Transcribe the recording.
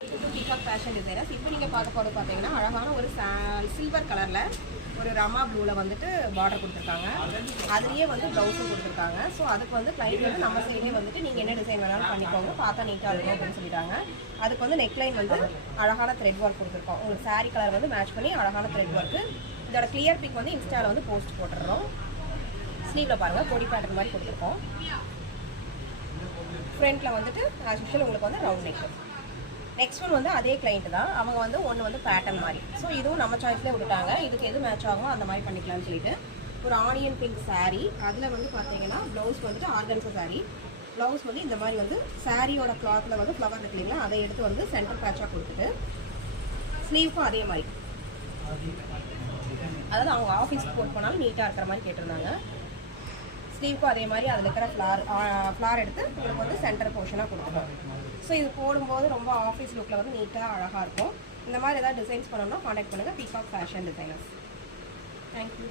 Peacock fashion designers. இப்போ நீங்கள் பார்க்க போகிறது பார்த்தீங்கன்னா அழகான ஒரு சில்வர் கலரில் ஒரு ரமா ப்ளூவில் வந்துட்டு பார்டர் கொடுத்துருக்காங்க. அதுலேயே வந்து ப்ளவுஸும் கொடுத்துருக்காங்க. ஸோ அதுக்கு வந்து கிளைண்ட் வந்து நம்ம சைட்லேயே வந்துட்டு நீங்கள் என்ன டிசைன் வேணாலும் பண்ணிக்கோங்க, பார்த்தா நீட்டாக இருக்கும் அப்படின்னு சொல்லிட்டாங்க. அதுக்கு வந்து நெக்லைன் வந்து அழகான த்ரெட் ஒர்க் கொடுத்துருக்கோம். உங்களுக்கு சாரீ கலர் வந்து மேட்ச் பண்ணி அழகான த்ரெட் ஒர்க்கு. இதோட கிளியர் பிக் வந்து இன்ஸ்டாவில் வந்து போஸ்ட் போட்டுடுறோம். ஸ்லீவில் பாருங்கள் பொடி பேட்டர்ன் மாதிரி கொடுத்துருக்கோம். ஃப்ரண்ட்டில் வந்துட்டு ஆஸ் யூஷுவல் உங்களுக்கு வந்து ரவுண்ட் நெக். நெக்ஸ்ட் ஒன் வந்து அதே கிளைண்ட் தான். அவங்க வந்து ஒன்று வந்து பேட்டர்ன் மாதிரி. ஸோ இதுவும் நம்ம சாய்ஸ்லேயே விட்டுட்டாங்க. இதுக்கு எது மேட்ச் ஆகும் அந்த மாதிரி பண்ணிக்கலாம்னு சொல்லிட்டு ஒரு ஆனியன் பிங்க் சாரீ. அதில் வந்து பார்த்தீங்கன்னா ப்ளவுஸ் வந்துட்டு ஆர்கன்ஸா சாரீ. ப்ளவுஸ் வந்து இந்த மாதிரி வந்து சாரியோட கிளாத்தில் வந்து ஃப்ளவர் இருக்கு இல்லைங்களா, அதை எடுத்து வந்து சென்டர் பேட்சாக கொடுத்துட்டு ஸ்லீவுக்கும் அதே மாதிரி, அதாவது அவங்க ஆஃபீஸ்க்கு போட்டு போனாலும் நீட்டாக இருக்கிற மாதிரி கேட்டிருந்தாங்க. ஸ்லீவுக்கும் அதே மாதிரி அதில் இருக்கிற ஃப்ளார் எடுத்து உங்களுக்கு வந்து சென்டர் போர்ஷனாக கொடுத்துருவோம். ஸோ இது போடும்போது ரொம்ப ஆஃபீஸ் லுக்கில் வந்து நீட்டாக அழகாக இருக்கும். இந்த மாதிரி ஏதாவது டிசைன்ஸ் பண்ணோம்னா காண்டாக்ட் பண்ணுங்கள் பீகாக் ஃபேஷன் டிசைனர்ஸ். தேங்க்யூ.